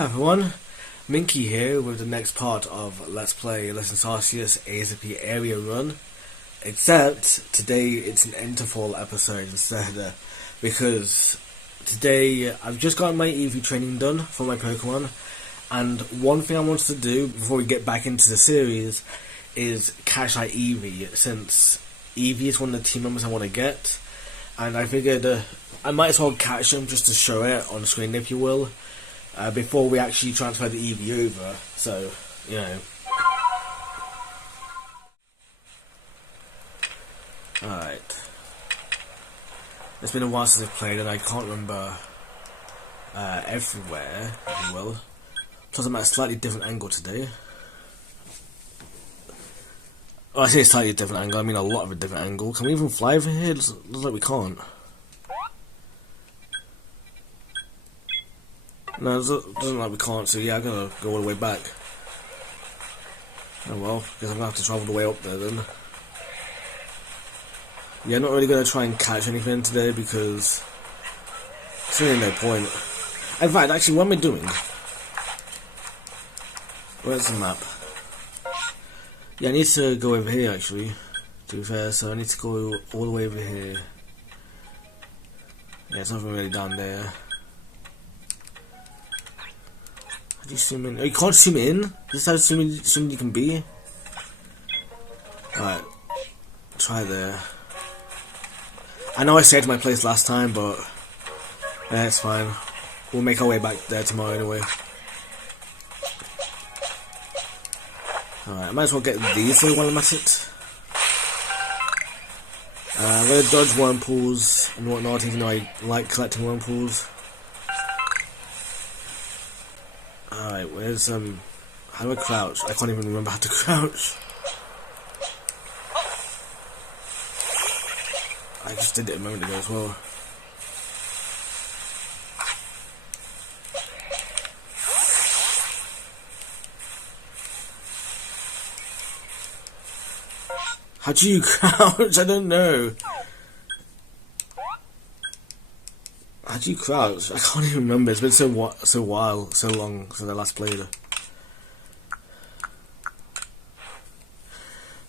Hi everyone, Minkey here with the next part of Let's Play Lessons Arceus ASAP Area Run. Except today it's an interval episode instead, because today I've just got my Eevee training done for my Pokemon, and one thing I wanted to do before we get back into the series is catch that Eevee, since Eevee is one of the team members I want to get, and I figured I might as well catch him just to show it on screen, if you will. Before we actually transfer the Eevee over, so, you know. Alright. It's been a while since I've played and I can't remember everywhere, if you will. Plus I'm at a slightly different angle today. Oh, I say a slightly different angle, I mean a lot of a different angle. Can we even fly over here? Looks like we can't. No, it doesn't look like we can't, so yeah, I'm gonna go all the way back. Oh well, guess I'm gonna have to travel the way up there then. Yeah, I'm not really gonna try and catch anything today because there's really no point. In fact, actually, what am I doing? Where's the map? Yeah, I need to go over here actually, to be fair, so I need to go all the way over here. Yeah, there's nothing really down there. How do you zoom in? Oh, you can't zoom in? This is how zoom you can be? Alright, try there. I know I saved my place last time, but yeah, it's fine. We'll make our way back there tomorrow anyway. Alright, I might as well get these while I'm at it. I'm gonna dodge wormpools and whatnot, even though I like collecting wormpools. Alright, where's how do I crouch? I can't even remember how to crouch. I just did it a moment ago as well. How do you crouch? I don't know. How do you crouch? I can't even remember. It's been so long since I last played it.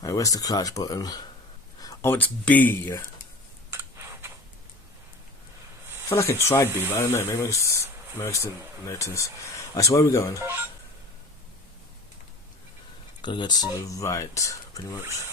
Alright, where's the crouch button? Oh, it's B. I feel like I tried B, but I don't know. Maybe I just didn't notice. Alright, so where are we going? Gotta go to the right, pretty much.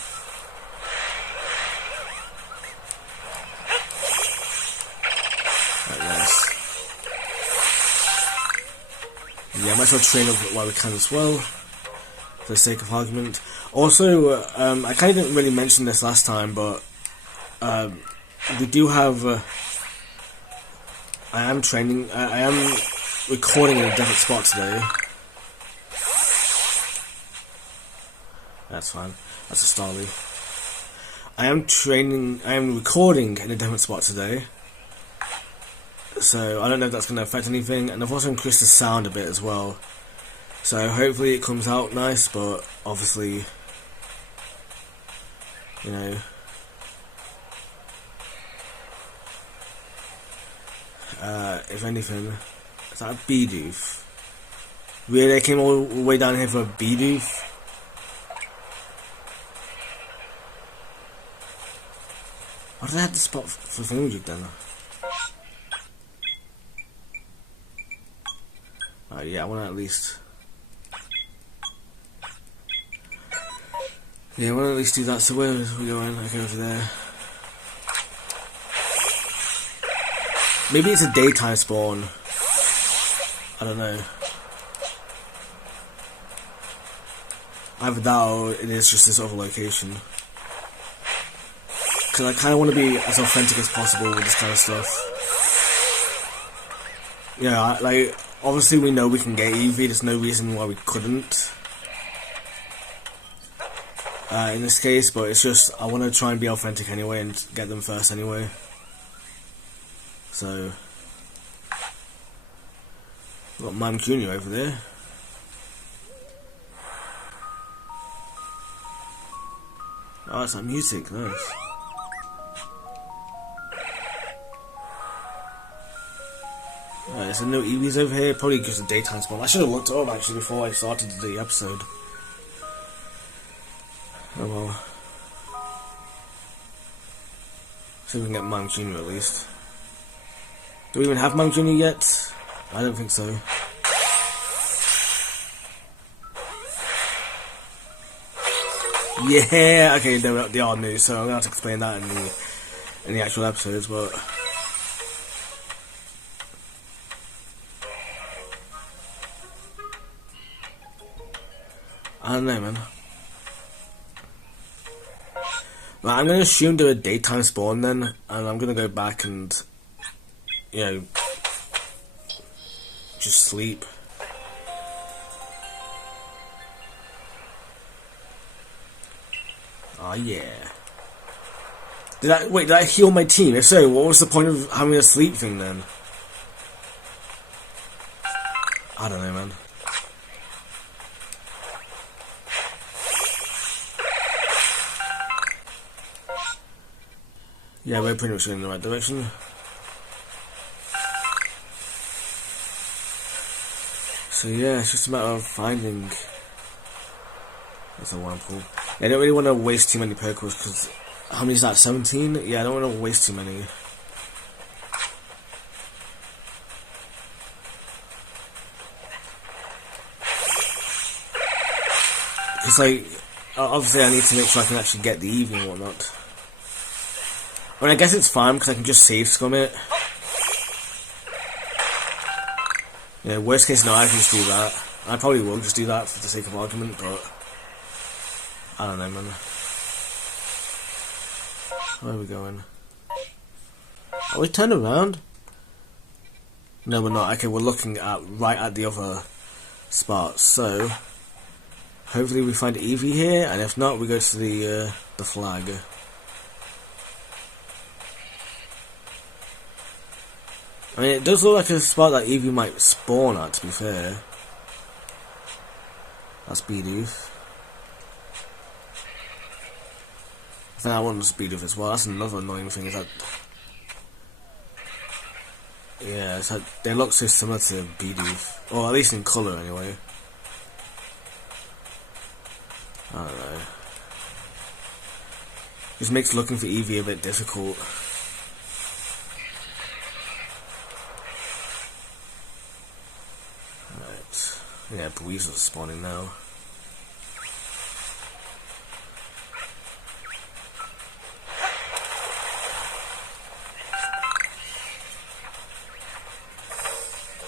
Yeah, I might as well train up while we can as well, for the sake of argument. Also, I kind of didn't really mention this last time, but we do have. I am recording in a different spot today. That's fine. That's a Starly. I am recording in a different spot today. So I don't know if that's going to affect anything, and I've also increased the sound a bit as well. So hopefully it comes out nice, but obviously, you know, if anything, is that a Bidoof? Really, I came all the way down here for a Bidoof? Why did I have the spot for Thunderjig then? Yeah, I want to at least. Yeah, I want to at least do that. So where are we going? Okay, over there. Maybe it's a daytime spawn. I don't know. Either that or it is just this other location. Because I kind of want to be as authentic as possible with this kind of stuff. Yeah, like. Obviously we know we can get Eevee, there's no reason why we couldn't in this case, but it's just, I want to try and be authentic anyway and get them first anyway. So, we've got Minkey over there. Oh, it's that music, nice. Is there no Eevees over here? Probably just a daytime spawn. I should have looked it up actually before I started the episode. Oh well. See if we can get Mang Jr. at least. Do we even have Mang Jr. yet? I don't think so. Yeah, okay, they are new, so I'm gonna have to explain that in the actual episodes, but I don't know, man. Well, I'm gonna assume they're a daytime spawn then, and I'm gonna go back and, you know, just sleep. Oh yeah. Did I heal my team? If so, what was the point of having a sleep thing then? I don't know, man. Yeah, we're pretty much going in the right direction. So yeah, it's just a matter of finding. That's a whirlpool. Yeah, I don't really want to waste too many Pokeballs because how many is that? 17? Yeah, I don't want to waste too many. Because like, obviously I need to make sure I can actually get the Eevee and whatnot. I mean, I guess it's fine because I can just save scum it. Yeah, worst case scenario, I can just do that. I probably will just do that for the sake of argument, but I don't know, man. Where are we going? Are we turned around? No, we're not. Okay, we're looking at right at the other spot. So hopefully we find Eevee here, and if not, we go to the flag. I mean, it does look like a spot that Eevee might spawn at, to be fair. That's Bidoof. I think that one's Bidoof as well. That's another annoying thing, is that... Yeah, it's like, they look so similar to Bidoof. Or at least in colour, anyway. I don't know. Just makes looking for Eevee a bit difficult. Yeah, Breeze is spawning now.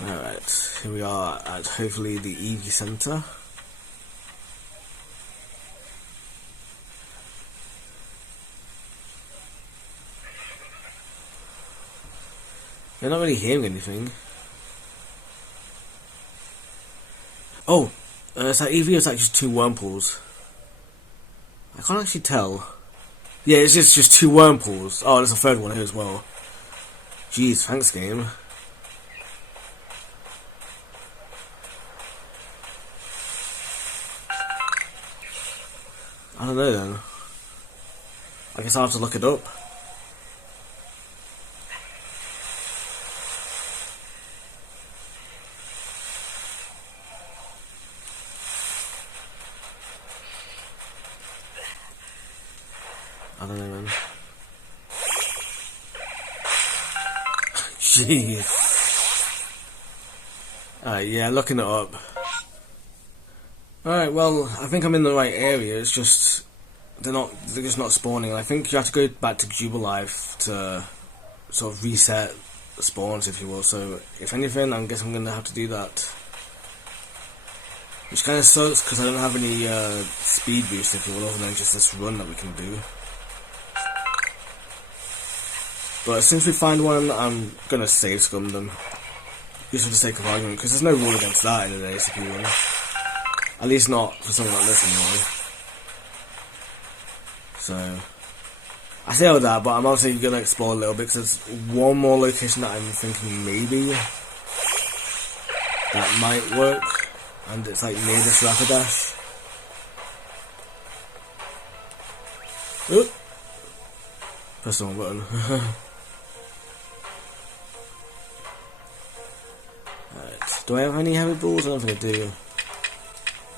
Alright, here we are at hopefully the Eevee Center. They're not really hearing anything. Oh, is that Eevee or is that just two Wurmpools? I can't actually tell. Yeah, it's just two Wurmpools. Oh, there's a third one here as well. Jeez, thanks game. I don't know then. I guess I'll have to look it up. I don't know, man. Jeez. Alright, yeah, looking it up. Alright, well, I think I'm in the right area. It's just they're just not spawning. I think you have to go back to Jubilife to sort of reset the spawns, if you will. So, if anything, I guess I'm gonna have to do that. Which kind of sucks because I don't have any speed boost, if you will, other than just this run that we can do. But since we find one, I'm gonna save scum them, just for the sake of argument, because there's no rule against that in an ACP run. At least not for something like this anyway. So I say all that, but I'm obviously gonna explore a little bit because there's one more location that I'm thinking maybe that might work, and it's like near this Rapidash. Oop! Press the wrong button. Do I have any heavy balls? I don't think I do.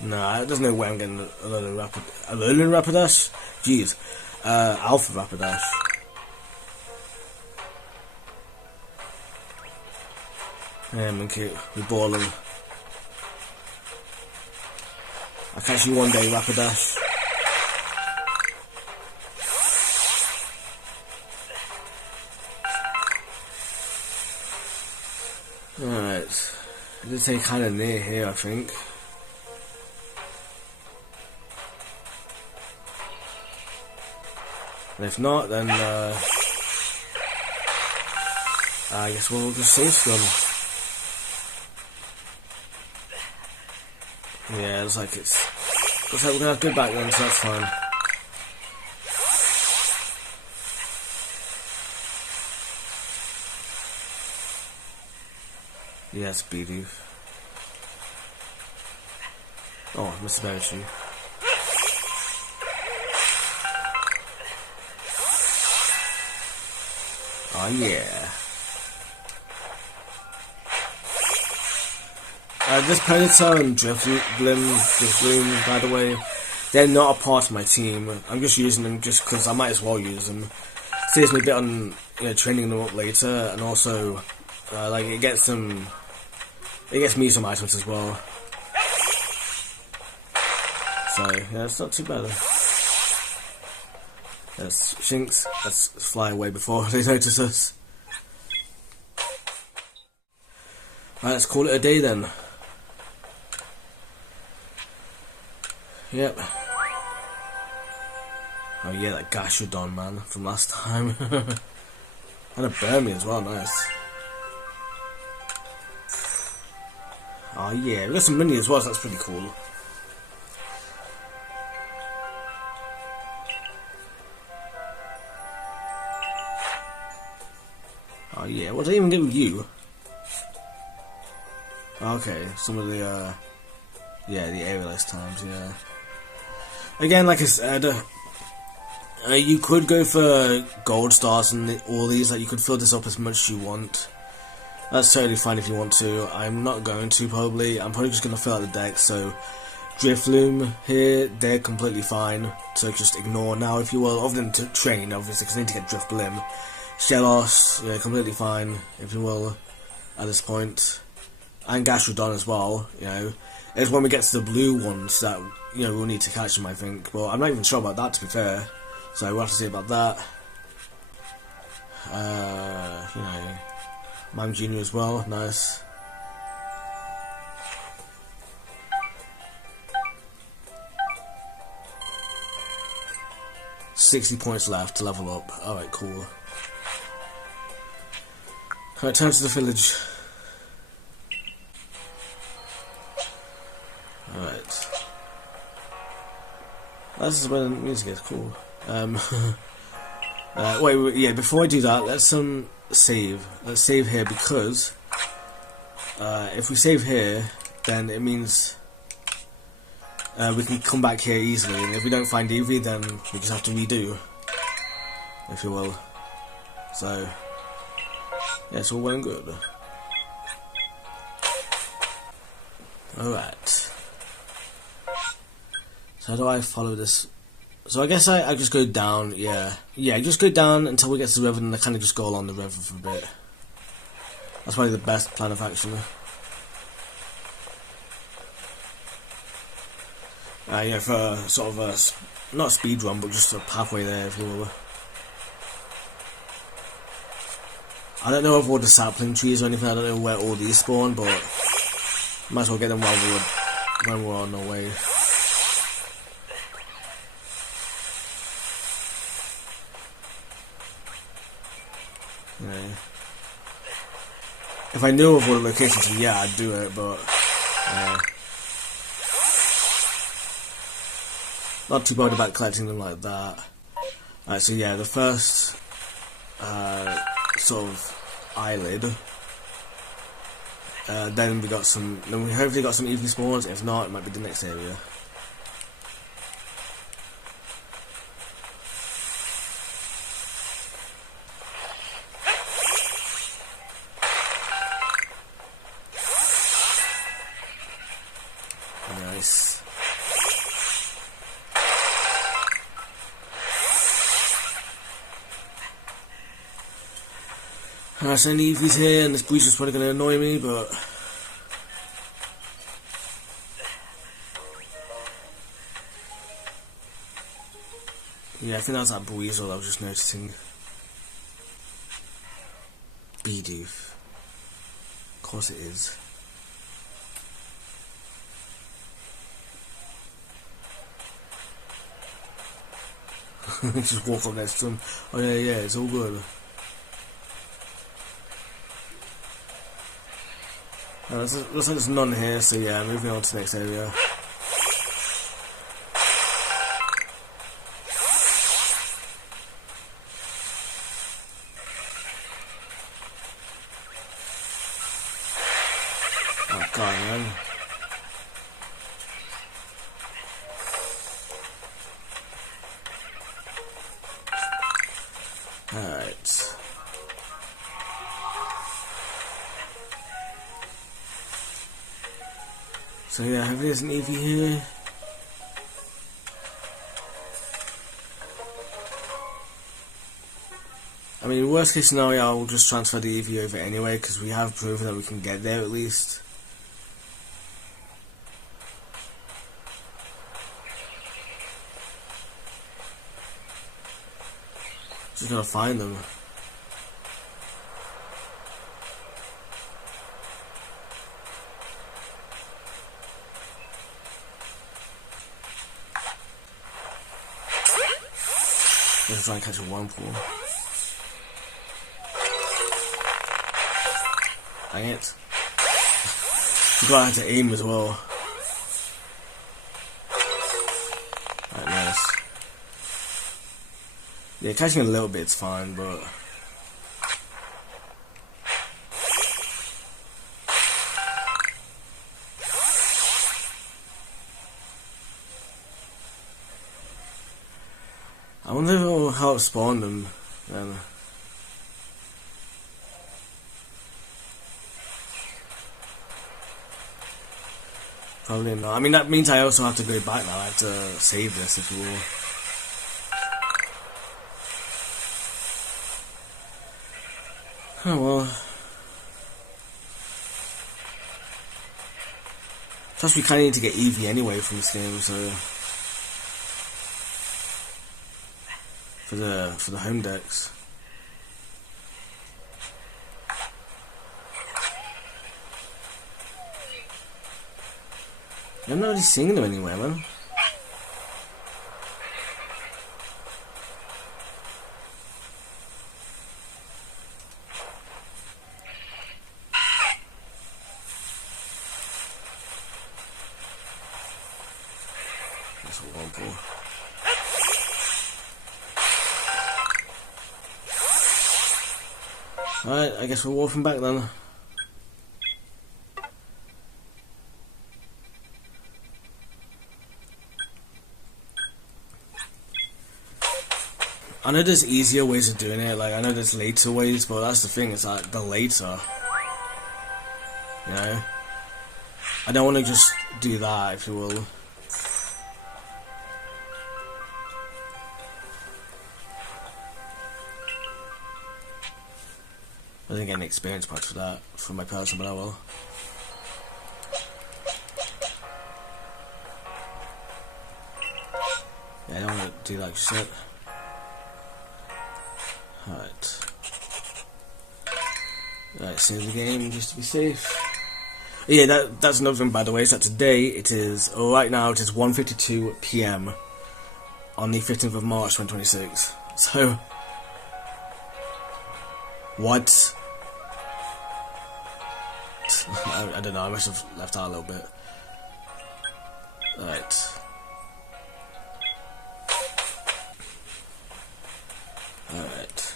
Nah, there's no way I'm getting a Alolan Rapidash? Jeez. Alpha Rapidash. Yeah, Minkey, we're balling. I'll catch you one day, Rapidash. Alright. I did say kinda near here, I think. And if not, then I guess we'll just save scrum. Yeah, looks like we're gonna have to go back then, so that's fine. Yeah, it's Beedoo. Oh, Mr. Berry. Oh yeah. This Predator and Drifloon, by the way, they're not a part of my team. I'm just using them just because I might as well use them. Saves me a bit on training them up later, and also like it gets me some items as well. So yeah, it's not too bad. Let's Shinx, let's fly away before they notice us. Right, let's call it a day then. Yep. Oh yeah, that Gashadon, man, from last time. And a Burmy as well, nice. Oh yeah, we got some mini as well, so that's pretty cool. Oh yeah, what did I even get with you? Okay, some of the yeah, the aerialist times, yeah. Again, like I said, you could go for gold stars and all these, like you could fill this up as much as you want. That's totally fine if you want to. I'm not going to, probably. I'm probably just going to fill out the deck, so Drifloon here, they're completely fine, so just ignore now if you will, other than to train, obviously, because I need to get Drifblim. Shellos, yeah, completely fine, if you will, at this point. And Gastrodon as well, It's when we get to the blue ones that, we'll need to catch them, I think. But I'm not even sure about that, to be fair. So we'll have to see about that. Mam Jr. as well, nice. $60 points left to level up. Alright, cool. Alright, time to the village. Alright. This is when the music gets cool. Wait, yeah, before I do that, let's save. Let's save here because if we save here, then it means we can come back here easily, and if we don't find Eevee, then we just have to redo, if you will. So, yeah, it's all well and good. Alright. So how do I follow this? So I guess I just go down, yeah, just go down until we get to the river, and I kind of just go along the river for a bit. That's probably the best plan of action. Yeah, for sort of a, not a speed run, but just a pathway there, if you will. I don't know of all the sapling trees or anything, I don't know where all these spawn, but might as well get them when we're on our way. If I knew of all the locations, then yeah, I'd do it, but not too bothered about collecting them like that. Alright, so yeah, the first sort of eyelid. Then we hopefully got some Eevee spawns. If not, it might be the next area. I send Eevee's here, and this Breeze's probably going to annoy me, but... yeah, I think that's that Breezel I was just noticing. Bidoof. Of course it is. Just walk up next to him. Oh yeah, it's all good. Looks like there's none here, so yeah, moving on to the next area. Oh god, man. Alright. So yeah, hopefully there's an Eevee here. I mean, worst case scenario, I'll just transfer the Eevee over anyway, because we have proven that we can get there at least. Just gotta find them. Let's try and catch a Wurmple. Dang it. Forgot I had to aim as well. Right, nice. Yeah, catching a little bit's fine, but... I wonder if it will help spawn them then. Probably not. I mean, that means I also have to go back now. I have to save this, if you will. Oh well. Plus, we kind of need to get Eevee anyway from this game, so for the home decks. I'm not really seeing them anywhere, man. That's a Wurmple. Alright, I guess we're walking back then. I know there's easier ways of doing it, like I know there's later ways, but that's the thing, it's like the later. You know? I don't want to just do that, if you will. I didn't get any experience points for that, for my person, but I will. Yeah, I don't want to do like shit. Alright. Alright, save the game just to be safe. Yeah, that's another thing, by the way, is that today it is, right now it is 1:52 PM on the 15th of March 2026. So, what? I don't know, I must have left out a little bit. Alright. Alright.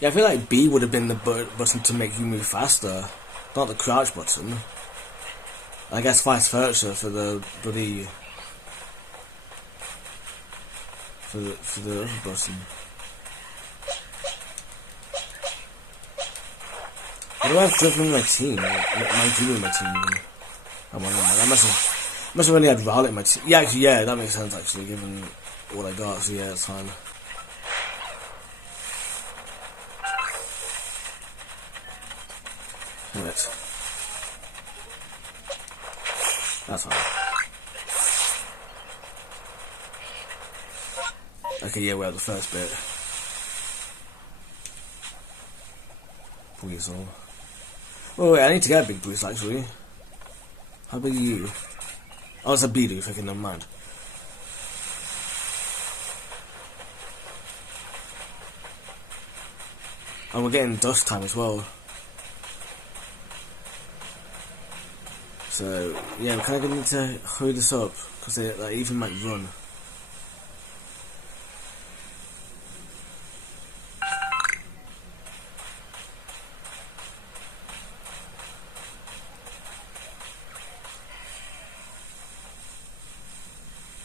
Yeah, I feel like B would have been the button to make you move faster, not the crouch button. I guess vice versa for the bloody... for the other button. What do I have driven my team? My Drew in my team even. I wonder, I must have only had Rowlet in my team. Yeah, actually, yeah, that makes sense actually, given what I got, so yeah, it's fine. That's fine. Okay, yeah, we're at the first bit. Weasel. Oh wait, I need to get a big boost actually. How big are you? Oh, it's a Bidoof, okay, never mind. And we're getting dust time as well. So, yeah, we kind of need to hurry this up, because they like, even might run.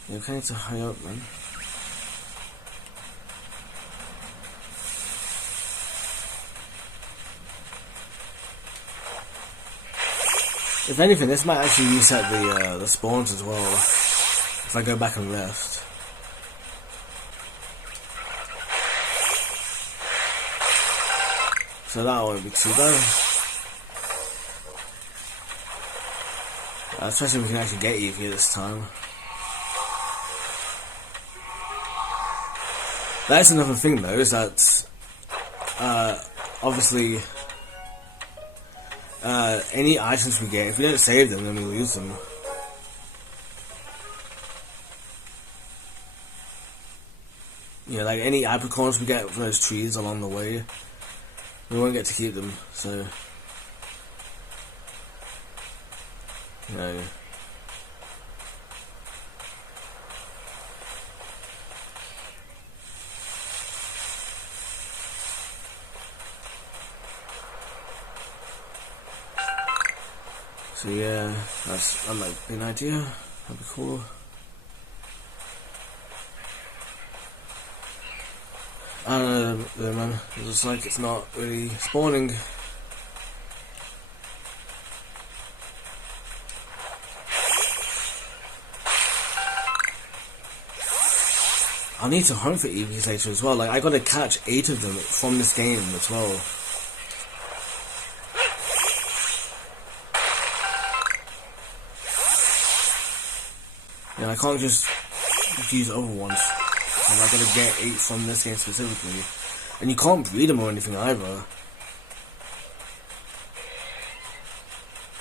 Yeah, we kind of need to hurry up, man. If anything, this might actually reset the spawns as well, if I go back and rest. So that won't be too bad. Especially if we can actually get Eevee this time. That's another thing though, is that obviously any items we get, if we don't save them, then we lose them. You know, like any apricorns we get from those trees along the way, we won't get to keep them, so... You know... So yeah, that might be an idea. That'd be cool. I don't know, man. It looks like it's not really spawning. I need to hunt for Eevees later as well. Like, I gotta catch 8 of them from this game as well. And I can't just use other ones. And I gotta get 8 from this game specifically. And you can't breed them or anything either.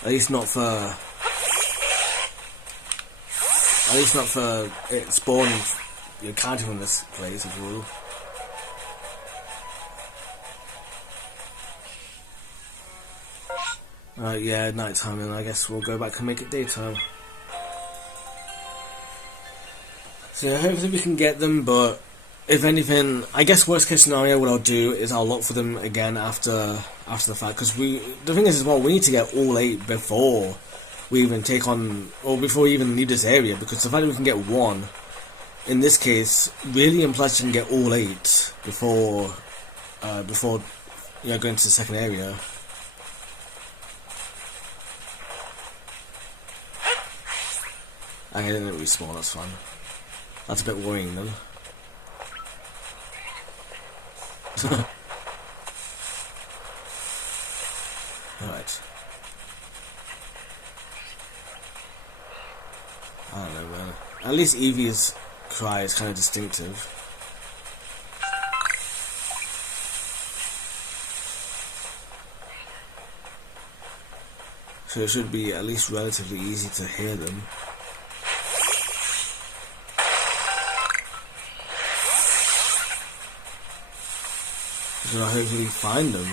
At least not for it spawning, you're counting on this place as well. Alright, yeah, night time, and I guess we'll go back and make it daytime. So yeah, hopefully we can get them, but if anything, I guess worst case scenario, what I'll do is I'll look for them again after the fact, because the thing is as well, we need to get all 8 before we even take on, or before we even leave this area, because the fact that we can get 1, in this case, really implies you can get all 8 before you know, going to the second area. I didn't respawn, that's fine. That's a bit worrying then. Alright. I don't know, man. At least Eevee's cry is kind of distinctive. So it should be at least relatively easy to hear them. So I hopefully find them.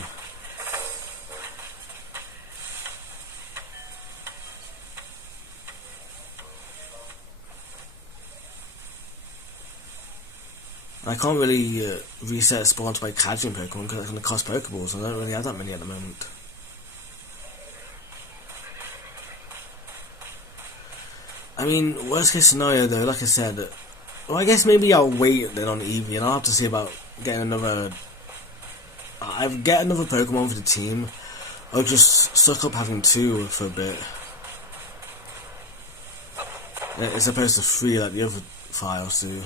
I can't really reset spawns by catching Pokemon because it's going to cost Pokeballs, and I don't really have that many at the moment. I mean, worst case scenario though, like I said, well, I guess maybe I'll wait then on Eevee, and I'll have to see about getting another... I get another Pokemon for the team, or just suck up having 2 for a bit. As opposed to 3 like the other files do.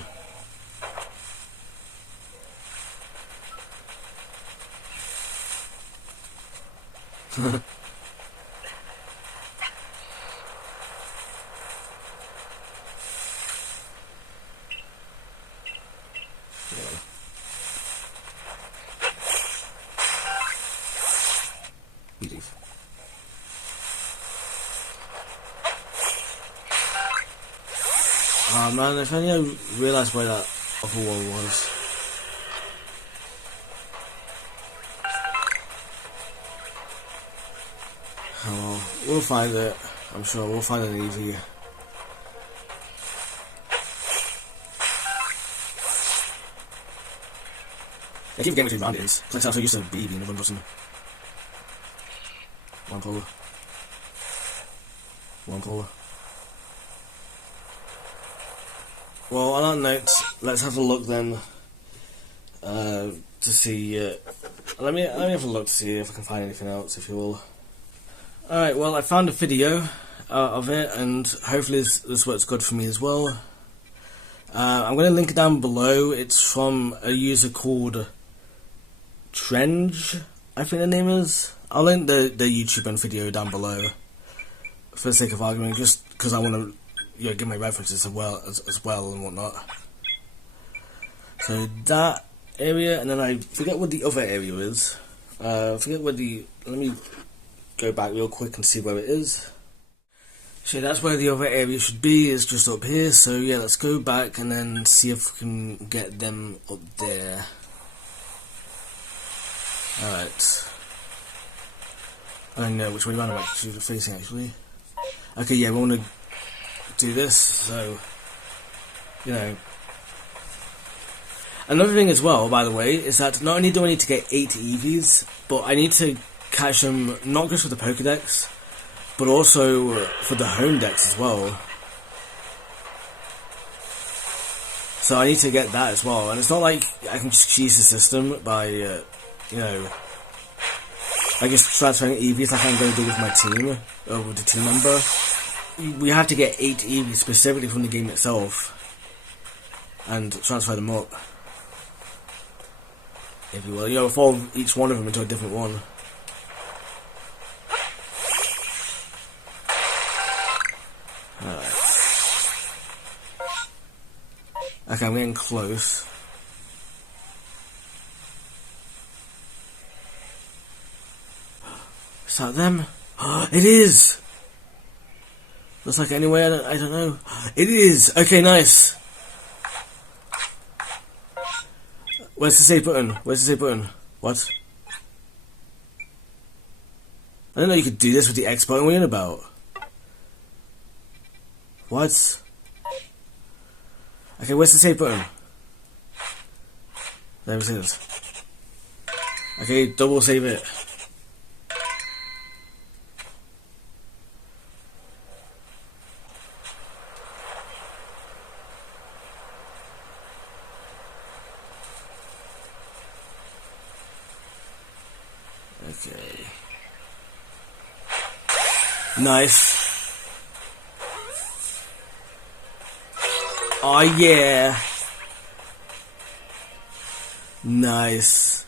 Oh man, if only I realised where that upper wall was. Oh well, we'll find it. I'm sure we'll find an Eevee. I keep getting between roundings. It's like I'm so used to Eevee in the one button. One pull. One pull. Well, on that note, let's have a look then. To see. Let me have a look to see if I can find anything else, if you will. Alright, well, I found a video of it, and hopefully this works good for me as well. I'm going to link it down below. It's from a user called Trendge, I think the name is. I'll link the YouTube and video down below for the sake of argument, just because I want to give my references as well and whatnot. So that area, and then I forget what the other area is. Let me go back real quick and see where it is. So that's where the other area should be, is just up here. So yeah, let's go back and then see if we can get them up there. Alright. I don't know which way around I'm actually facing actually. Okay, yeah, we want to do this, so, you know. Another thing as well, by the way, is that not only do I need to get 8 Eevees, but I need to catch them not just for the Pokédex, but also for the home decks as well. So I need to get that as well, and it's not like I can just cheese the system by, you know, I guess transferring Eevees like I'm going to do with my team, or with the team member. We have to get 8 Eevees specifically from the game itself, and transfer them up, if you will. Evolve each one of them into a different one. Alright. Okay, I'm getting close. Is that them? It is! Looks like anyway, I don't know. It is! Okay, nice! Where's the save button? Where's the save button? What? I didn't know you could do this with the X button. What are you on about? What? Okay, where's the save button? There it is. Okay, double save it. Okay. Nice. Oh yeah. Nice.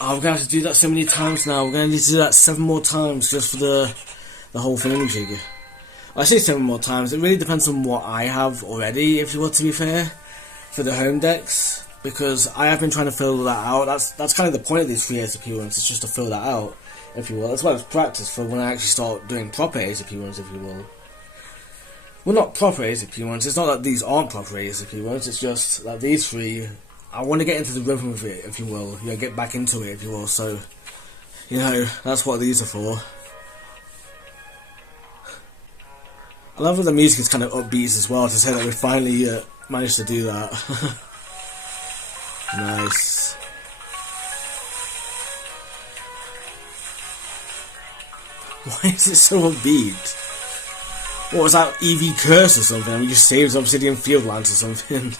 Oh, we're gonna have to do that so many times now. We're gonna need to do that 7 more times just for the whole thingamajig. Well, I say 7 more times. It really depends on what I have already, if you will, to be fair, for the home decks. Because I have been trying to fill that out. That's kind of the point of these free ASAP runs, it's just to fill that out, if you will, as well as practice for when I actually start doing proper ASAP runs, if you will. Well, not proper ASAP runs, it's not that these aren't proper ASAP runs, it's just that these 3, I want to get into the rhythm of it, if you will, get back into it, if you will, so, that's what these are for. I love that the music is kind of upbeat as well, to say that we finally managed to do that. Nice. Why is it so upbeat? What was that, Eevee curse or something? I mean, you saved Obsidian Fieldlands or something.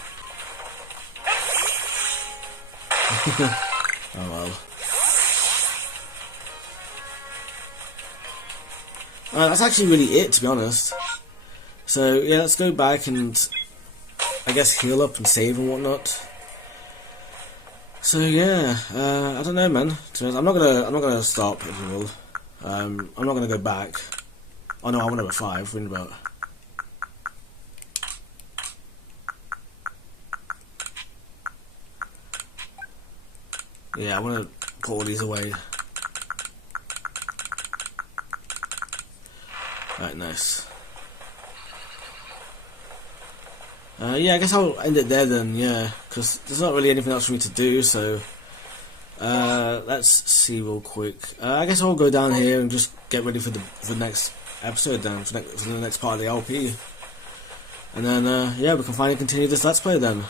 Oh well. That's actually really it, to be honest. So yeah, let's go back and I guess heal up and save and whatnot. So yeah, I don't know, man. I'm not gonna stop, if you will. I'm not gonna go back. Oh no, I want to go 5. What about? Yeah, I want to put all these away. Right, nice. Yeah, I guess I'll end it there then, yeah, because there's not really anything else for me to do, so let's see real quick. I guess I'll go down here and just get ready for the next episode then, for the next part of the LP. And then, yeah, we can finally continue this Let's Play then.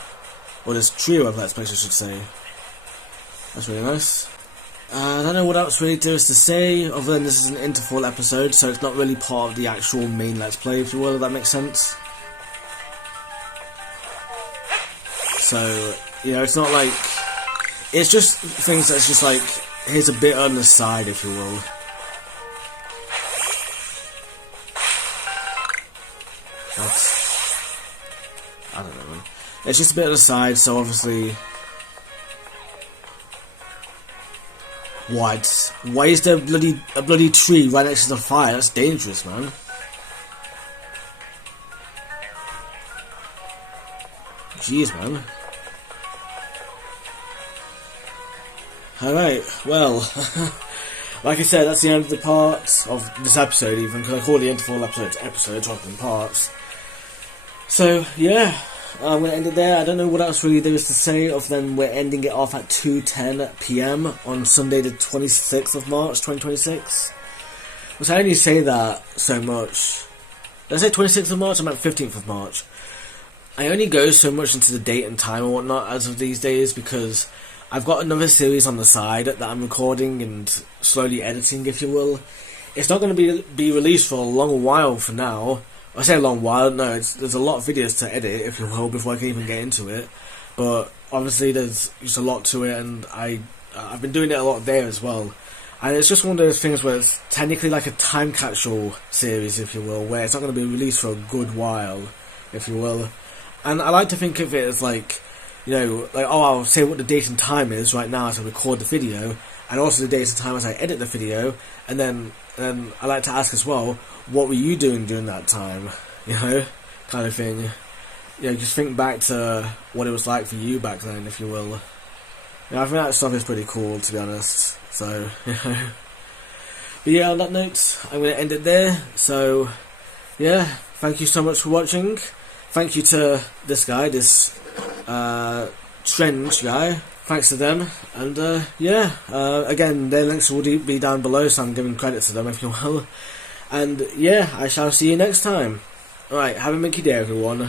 Or this trio of Let's Plays, I should say. That's really nice. I don't know what else really there is to say, other than this is an interval episode, so it's not really part of the actual main Let's Play, if you will, if that makes sense. So, you know, it's not like... It's just things that's just like, here's a bit on the side, if you will. I don't know, man. It's just a bit on the side, so obviously... What? Why is there a bloody tree right next to the fire? That's dangerous, man. Jeez, man. Alright, well, like I said, that's the end of the part of this episode, even, because I call the interval episode, dropping parts. So, yeah, I'm going to end it there. I don't know what else really there is to say, other than we're ending it off at 2:10 PM on Sunday the 26th of March, 2026. Which I only say that so much. Did I say 26th of March? I meant 15th of March. I only go so much into the date and time and whatnot as of these days, because I've got another series on the side that I'm recording and slowly editing, if you will. It's not going to be released for a long while for now. I say a long while, no, there's a lot of videos to edit, if you will, before I can even get into it. But obviously there's just a lot to it, and I've been doing it a lot there as well. And it's just one of those things where it's technically like a time capsule series, if you will, where it's not going to be released for a good while, if you will. And I like to think of it as like, you know, like, oh, I'll say what the date and time is right now as I record the video, and also the date and time as I edit the video, and then I like to ask as well, what were you doing during that time, you know, kind of thing. You know, just think back to what it was like for you back then, if you will. You know, I think that stuff is pretty cool, to be honest, so, you know. But yeah, on that note, I'm going to end it there, so, yeah, thank you so much for watching. Thank you to this guy, this Trendge guy. Thanks to them, and yeah, again, their links will be down below, so I'm giving credit to them, if you will. And yeah, I shall see you next time. Alright, have a minky day, everyone.